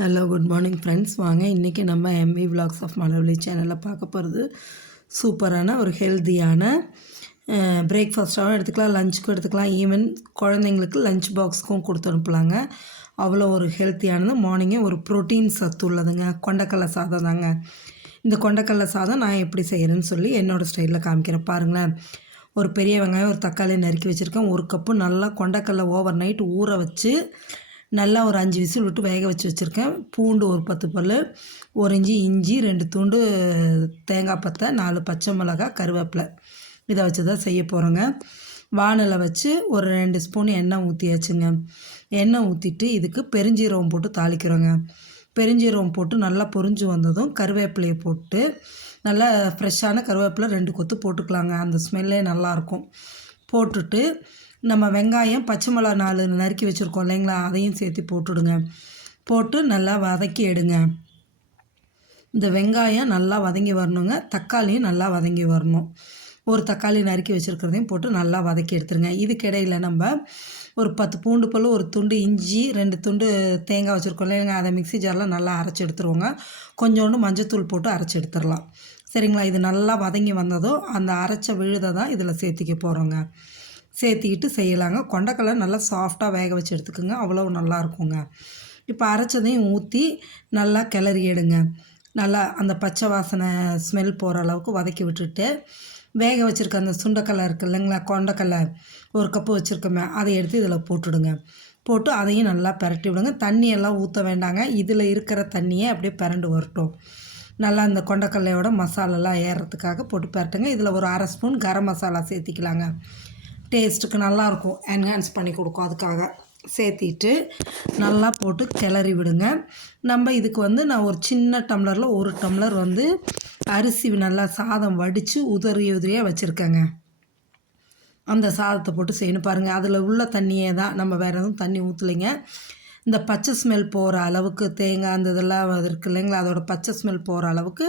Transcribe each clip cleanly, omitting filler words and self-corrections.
Hello good morning friends. வாங்க இன்றைக்கி நம்ம எம்வி விலாக்ஸ் ஆஃப் மலர்விழி சேனலில் பார்க்க போகிறது சூப்பரான ஒரு ஹெல்த்தியான பிரேக்ஃபாஸ்ட்டாகவும் எடுத்துக்கலாம், லஞ்சுக்கும் எடுத்துக்கலாம், ஈவன் குழந்தைங்களுக்கு லஞ்ச் பாக்ஸுக்கும் கொடுத்து அனுப்பலாங்க. அவ்வளோ ஒரு ஹெல்த்தியானது. மார்னிங்கே ஒரு ப்ரோட்டீன் சத்து உள்ளதுங்க. கொண்டக்கடலை சாதம் தாங்க. இந்த கொண்டக்கடலை சாதம் நான் எப்படி செய்கிறேன்னு சொல்லி என்னோடய ஸ்டைலில் காமிக்கிறேன் பாருங்களேன். ஒரு பெரிய வெங்காயம், ஒரு தக்காளி நறுக்கி வச்சுருக்கேன். ஒரு கப்பு நல்லா கொண்டக்கடலை ஓவர் நைட் ஊற வச்சு நல்லா ஒரு 5 விசில் விட்டு வேக வச்சு வச்சுருக்கேன். பூண்டு ஒரு 10 பல், 1 இஞ்சி, 2 துண்டு தேங்காய் பத்தை, 4 பச்சை மிளகாய், கருவேப்பிலை, இதை வச்சு தான் செய்ய போகிறோங்க. வானலை வச்சு ஒரு 2 ஸ்பூன் எண்ணெய் ஊற்றியாச்சுங்க. எண்ணெய் ஊற்றிட்டு இதுக்கு பெருஞ்சீரகம் போட்டு தாளிக்கிறோங்க. பெருஞ்சீரகம் போட்டு நல்லா பொரிஞ்சு வந்ததும் கருவேப்பிலையை போட்டு நல்லா ஃப்ரெஷ்ஷான கருவேப்பிலை 2 கொத்து போட்டுக்கலாங்க. அந்த ஸ்மெல்லே நல்லாயிருக்கும். போட்டுட்டு நம்ம வெங்காயம், பச்சை மிளகா 4 நறுக்கி வச்சுருக்கோம் இல்லைங்களா, அதையும் சேர்த்து போட்டுடுங்க. போட்டு நல்லா வதக்கி எடுங்க. இந்த வெங்காயம் நல்லா வதங்கி வரணுங்க. தக்காளியும் நல்லா வதங்கி வரணும். ஒரு தக்காளி நறுக்கி வச்சுருக்கிறதையும் போட்டு நல்லா வதக்கி எடுத்துருங்க. இதுக்கிடையில் நம்ம ஒரு 10 பூண்டு பல், ஒரு துண்டு இஞ்சி, 2 துண்டு தேங்காய் வச்சுருக்கோம் இல்லைங்க, அதை மிக்ஸி ஜாரில் நல்லா அரைச்சி எடுத்துருவோங்க. கொஞ்சோண்டு மஞ்சத்தூள் போட்டு அரைச்சி எடுத்துடலாம். சரிங்களா. இது நல்லா வதங்கி வந்ததும் அந்த அரைச்ச விழுதை தான் இதில் சேர்த்திக்க போகிறோங்க. சேர்த்திக்கிட்டு செய்யலாங்க. கொண்டக்கடலை நல்லா சாஃப்டாக வேக வச்சு எடுத்துக்கோங்க, அவ்வளோ நல்லாயிருக்குங்க. இப்போ அரைச்சதையும் ஊற்றி நல்லா கிளறி எடுங்க. நல்லா அந்த பச்சை வாசனை ஸ்மெல் போகிற அளவுக்கு வதக்கி விட்டுட்டு வேக வச்சுருக்க அந்த சுண்டைக்கடலை இருக்குது இல்லைங்களா, கொண்டக்கடலை ஒரு கப்பு வச்சுருக்கோமே, அதை எடுத்து இதில் போட்டுடுங்க. போட்டு அதையும் நல்லா பரட்டி விடுங்க. தண்ணியெல்லாம் ஊற்ற வேண்டாங்க. இதில் இருக்கிற தண்ணியே அப்படியே பரண்டு வரட்டும். நல்லா அந்த கொண்டக்கடலையோட மசாலாலாம் ஏறுறதுக்காக போட்டு பரட்டுங்க. இதில் ஒரு 1/2 ஸ்பூன் கரம் மசாலா சேர்த்திக்கலாங்க. டேஸ்ட்டுக்கு நல்லாயிருக்கும், என்ஹான்ஸ் பண்ணி கொடுக்கும். அதுக்காக சேர்த்திட்டு நல்லா போட்டு கிளறி விடுங்க. நம்ம இதுக்கு நான் ஒரு சின்ன டம்ளரில் 1 டம்ளர் அரிசி நல்லா சாதம் வடித்து உதிரியாக வச்சுருக்கேங்க. அந்த சாதத்தை போட்டு செய்யணும் பாருங்கள். அதில் உள்ள தண்ணியே தான், நம்ம வேறு எதுவும் தண்ணி ஊற்றலைங்க. இந்த பச்சை ஸ்மெல் போகிற அளவுக்கு தேங்காய் அந்த இதெல்லாம் இருக்குது இல்லைங்களா, அதோட பச்சை ஸ்மெல் போகிற அளவுக்கு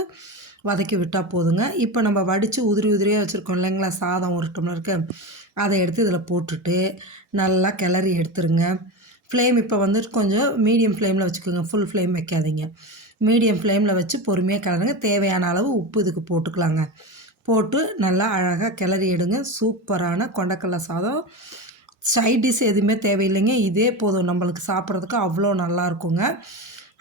வதக்கி விட்டால் போதுங்க. இப்போ நம்ம வடித்து உதிரியாக வச்சுருக்கோம் இல்லைங்களா சாதம் 1 டம்ளருக்கு, அதை எடுத்து இதில் போட்டுட்டு நல்லா கிளறி எடுத்துருங்க. ஃப்ளேம் இப்போ கொஞ்சம் மீடியம் ஃப்ளேமில் வச்சுக்கோங்க, ஃபுல் ஃப்ளேம் வைக்காதீங்க. மீடியம் ஃப்ளேமில் வச்சு பொறுமையாக கிளறுங்க. தேவையான அளவு உப்பு இதுக்கு போட்டுக்கலாங்க. போட்டு நல்லா அழகாக கிளறி எடுங்க. சூப்பரான கொண்டக்கடலை சாதம். சைட் டிஷ் எதுவுமே தேவையில்லைங்க, இதே போதும் நம்மளுக்கு சாப்பிட்றதுக்கு அவ்வளோ நல்லாயிருக்குங்க.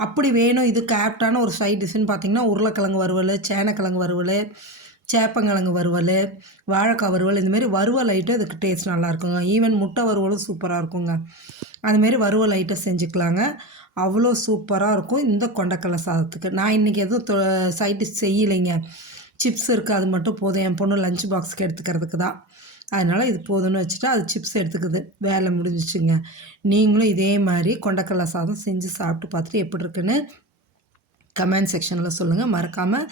அப்படி வேணும் இதுக்கு ஆப்டான ஒரு சைட் டிஷ்ஷுன்னு பார்த்திங்கன்னா உருளைக்கிழங்கு வறுவல், சேனக்கிழங்கு வறுவல், சேப்பங்கிழங்கு வறுவல், வாழைக்காய் வறுவல், இந்தமாரி வறுவல் ஐட்டம் இதுக்கு டேஸ்ட் நல்லாயிருக்குங்க. ஈவன் முட்டை வறுவலும் சூப்பராக இருக்குங்க. அதுமாரி வறுவல் ஐட்டம் செஞ்சுக்கலாங்க. அவ்வளோ சூப்பராக இருக்கும் இந்த கொண்டக்கடலை சாதத்துக்கு. நான் இன்றைக்கி எதுவும் சைட் டிஷ் செய்யலைங்க. சிப்ஸ் இருக்குது, அது மட்டும் போதும். என் பொண்ணு லஞ்ச் பாக்ஸுக்கு எடுத்துக்கிறதுக்கு தான். அதனால் இது போதும்னு வச்சுட்டு அது சிப்ஸ் எடுத்துக்குது, வேலை முடிஞ்சிச்சுங்க. நீங்களும் இதே மாதிரி கொண்டக்கடலை சாதம் செஞ்சு சாப்பிட்டு பார்த்துட்டு எப்படி இருக்குன்னு கமெண்ட் செக்ஷனில் சொல்லுங்கள். மறக்காமல்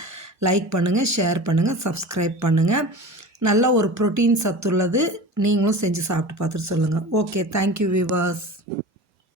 லைக் பண்ணுங்கள், ஷேர் பண்ணுங்கள், சப்ஸ்கிரைப் பண்ணுங்கள். நல்ல ஒரு ப்ரோட்டீன் சத்துள்ளது. நீங்களும் செஞ்சு சாப்பிட்டு பார்த்துட்டு சொல்லுங்கள். Okay, thank you viewers.